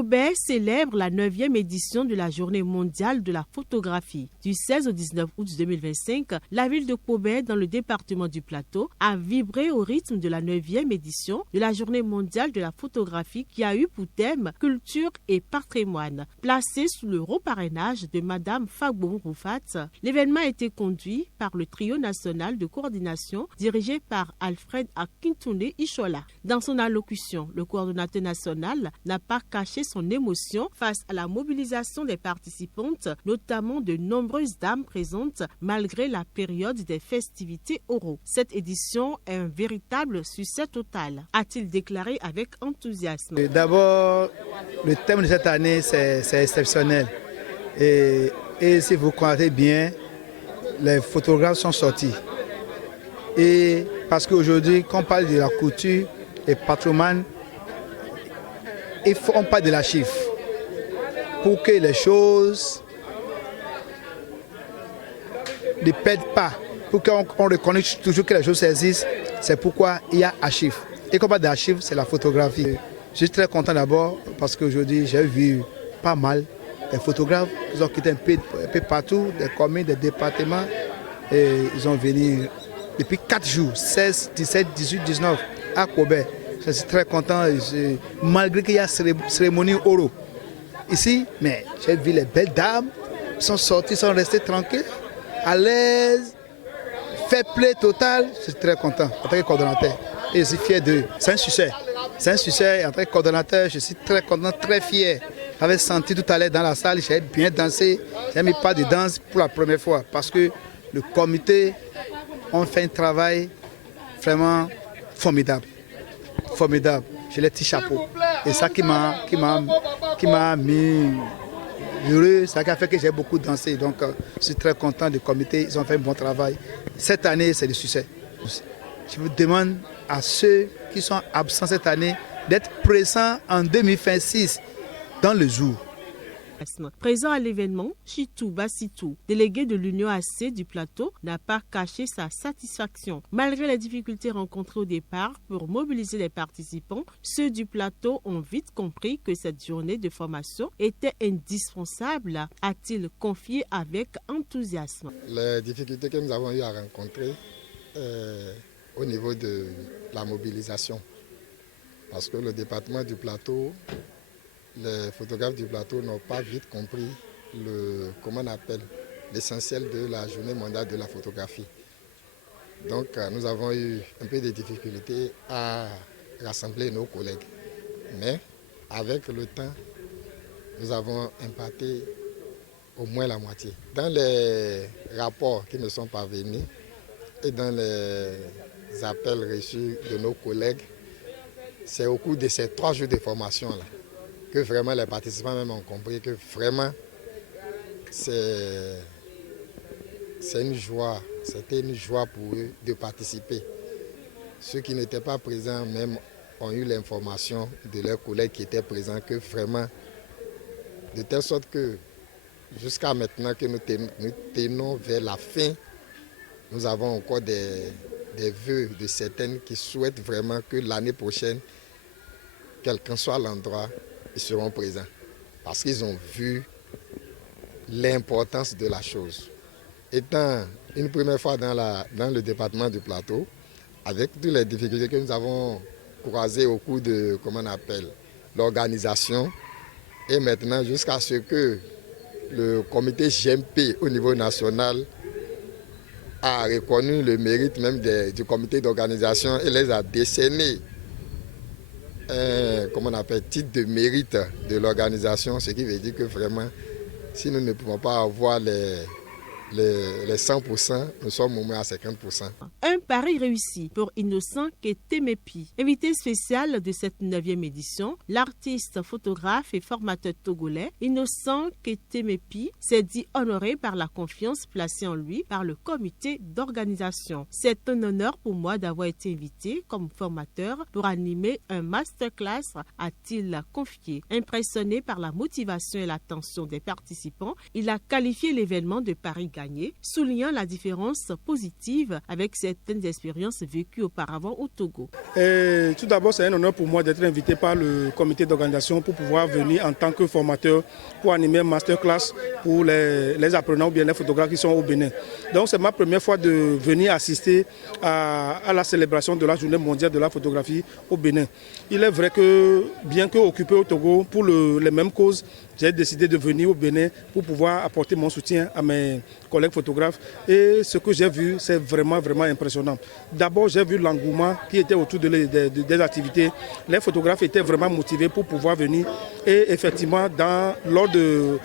Kobe célèbre la 9e édition de la Journée mondiale de la photographie. Du 16 au 19 août 2025, la ville de Kobe, dans le département du Plateau, a vibré au rythme de la 9e édition de la Journée mondiale de la photographie qui a eu pour thème culture et patrimoine. Placé sous le haut parrainage de Madame Fagbon Roufat, l'événement a été conduit par le trio national de coordination dirigé par Alfred Akintunde Ishola. Dans son allocution, le coordonnateur national n'a pas caché son émotion face à la mobilisation des participantes, notamment de nombreuses dames présentes malgré la période des festivités oraux. Cette édition est un véritable succès total, a-t-il déclaré avec enthousiasme. D'abord, le thème de cette année, c'est exceptionnel. Et si vous comptez bien, les photographes sont sortis. Et parce qu'aujourd'hui, quand on parle de la couture et patrimoine, on parle de la chiffre. Pour que les choses ne perdent pas, pour qu'on reconnaisse toujours que les choses existent, c'est pourquoi il y a archives. Et quand on parle d'archives, c'est la photographie. Je suis très content d'abord parce qu'aujourd'hui, j'ai vu pas mal de photographes qui ont quitté un peu partout, des communes, des départements. Et ils ont venu depuis 4 jours, 16, 17, 18, 19, à Kobe. Je suis très content, malgré qu'il y a cérémonie oro ici, mais j'ai vu les belles dames, ils sont sorties, ils sont restés tranquilles, à l'aise, fair play total. Je suis très content en tant que coordonnateur et je suis fier d'eux. C'est un succès. C'est un succès en tant que coordonnateur, je suis très content, très fier. J'avais senti tout à l'heure dans la salle, j'ai bien dansé, j'ai mis pas de danse pour la première fois parce que le comité a fait un travail vraiment formidable. Formidable. J'ai les petits chapeaux. Et ça qui m'a mis heureux, ça qui a fait que j'ai beaucoup dansé. Donc je suis très content du comité, ils ont fait un bon travail. Cette année, c'est le succès. Je vous demande à ceux qui sont absents cette année d'être présents en 2026 dans le jour. Présent à l'événement, Chitou Bassitou, délégué de l'Union AC du Plateau, n'a pas caché sa satisfaction. Malgré les difficultés rencontrées au départ pour mobiliser les participants, ceux du Plateau ont vite compris que cette journée de formation était indispensable, a-t-il confié avec enthousiasme. Les difficultés que nous avons eu à rencontrer au niveau de la mobilisation, parce que le département du Plateau, les photographes du Plateau n'ont pas vite compris l'essentiel de la journée mondiale de la photographie. Donc nous avons eu un peu de difficultés à rassembler nos collègues. Mais avec le temps, nous avons impacté au moins la moitié. Dans les rapports qui me sont parvenus et dans les appels reçus de nos collègues, c'est au cours de ces 3 jours de formation-là que vraiment les participants même ont compris que vraiment c'était une joie pour eux de participer. Ceux qui n'étaient pas présents même ont eu l'information de leurs collègues qui étaient présents que vraiment, de telle sorte que jusqu'à maintenant que nous tenons vers la fin, nous avons encore des vœux de certaines qui souhaitent vraiment que l'année prochaine, quel qu'en soit l'endroit, ils seront présents parce qu'ils ont vu l'importance de la chose. Étant une première fois dans le département du Plateau, avec toutes les difficultés que nous avons croisées au cours de l'organisation, et maintenant jusqu'à ce que le comité GMP au niveau national a reconnu le mérite même du comité d'organisation et les a décernés titre de mérite de l'organisation, ce qui veut dire que vraiment, si nous ne pouvons pas avoir les 100%, nous sommes au moins à 50%. Un pari réussi pour Innocent Ketemepi. Invité spécial de cette 9e édition, l'artiste, photographe et formateur togolais Innocent Ketemepi s'est dit honoré par la confiance placée en lui par le comité d'organisation. C'est un honneur pour moi d'avoir été invité comme formateur pour animer un masterclass, a-t-il confié. Impressionné par la motivation et l'attention des participants, il a qualifié l'événement de Paris gagné, soulignant la différence positive avec certaines expériences vécues auparavant au Togo. Tout d'abord, c'est un honneur pour moi d'être invité par le comité d'organisation pour pouvoir venir en tant que formateur pour animer un masterclass pour les apprenants ou bien les photographes qui sont au Bénin. Donc c'est ma première fois de venir assister à la célébration de la journée mondiale de la photographie au Bénin. Il est vrai que, bien que occupé au Togo pour les mêmes causes, j'ai décidé de venir au Bénin pour pouvoir apporter mon soutien à mes collègues photographes. Et ce que j'ai vu, c'est vraiment impressionnant. D'abord, j'ai vu l'engouement qui était autour des activités. Les photographes étaient vraiment motivés pour pouvoir venir. Et effectivement, lors de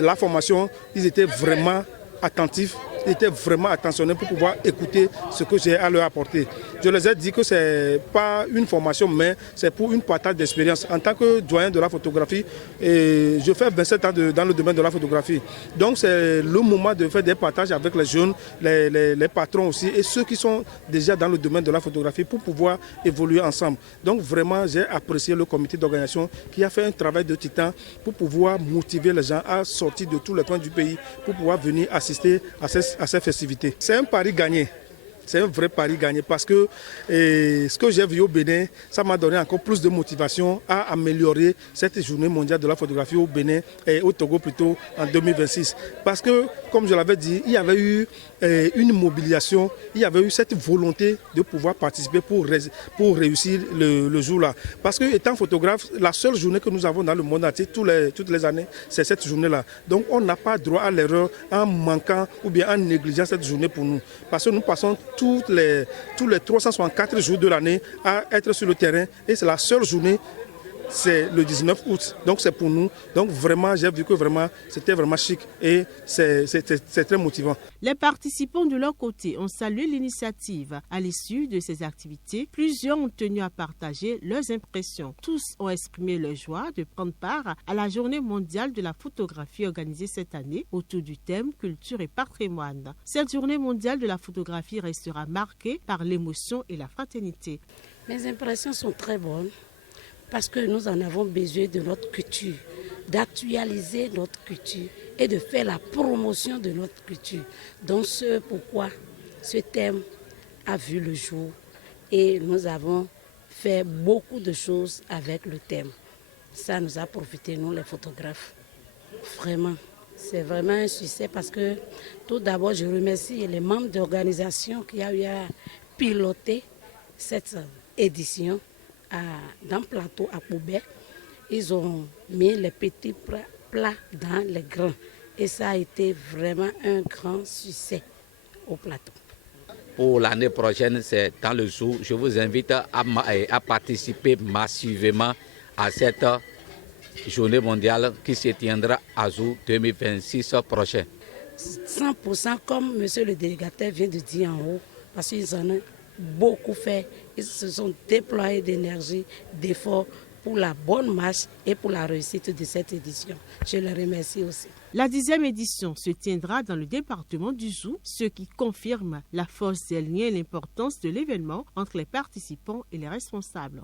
la formation, ils étaient vraiment attentifs. Ils étaient vraiment attentionnés pour pouvoir écouter ce que j'ai à leur apporter. Je les ai dit que ce n'est pas une formation, mais c'est pour une partage d'expérience. En tant que doyen de la photographie, je fais 27 ans dans le domaine de la photographie. Donc c'est le moment de faire des partages avec les jeunes, les patrons aussi, et ceux qui sont déjà dans le domaine de la photographie pour pouvoir évoluer ensemble. Donc vraiment, j'ai apprécié le comité d'organisation qui a fait un travail de titan pour pouvoir motiver les gens à sortir de tous les coins du pays pour pouvoir venir assister à ces festivités. C'est un pari gagné. C'est un vrai pari gagné parce que ce que j'ai vu au Bénin, ça m'a donné encore plus de motivation à améliorer cette journée mondiale de la photographie au Bénin et au Togo plutôt en 2026. Parce que, comme je l'avais dit, il y avait eu une mobilisation, il y avait eu cette volonté de pouvoir participer pour réussir le jour-là. Parce que étant photographe, la seule journée que nous avons dans le monde entier, toutes les années, c'est cette journée-là. Donc on n'a pas droit à l'erreur en manquant ou bien en négligeant cette journée pour nous. Parce que nous passons tous les 364 jours de l'année à être sur le terrain et c'est la seule journée, c'est le 19 août. Donc c'est pour nous. Donc vraiment, j'ai vu que vraiment c'était vraiment chic et c'est très motivant. Les participants de leur côté ont salué l'initiative. À l'issue de ces activités, plusieurs ont tenu à partager leurs impressions. Tous ont exprimé leur joie de prendre part à la journée mondiale de la photographie organisée cette année autour du thème culture et patrimoine. Cette journée mondiale de la photographie restera marquée par l'émotion et la fraternité. Mes impressions sont très bonnes. Parce que nous en avons besoin de notre culture, d'actualiser notre culture et de faire la promotion de notre culture. Donc c'est pourquoi ce thème a vu le jour et nous avons fait beaucoup de choses avec le thème. Ça nous a profité, nous les photographes. Vraiment, c'est vraiment un succès parce que tout d'abord je remercie les membres d'organisation qui ont eu à piloter cette édition. Dans le plateau à Poubelle, ils ont mis les petits plats dans les grands. Et ça a été vraiment un grand succès au plateau. Pour l'année prochaine, c'est dans le jour. Je vous invite à participer massivement à cette journée mondiale qui se tiendra à jour 2026 prochain. 100% comme monsieur le délégataire vient de dire en haut, parce qu'ils en ont beaucoup fait. Ils se sont déployés d'énergie, d'efforts pour la bonne marche et pour la réussite de cette édition. Je les remercie aussi. La 10e édition se tiendra dans le département du Zou, ce qui confirme la force des liens et l'importance de l'événement entre les participants et les responsables.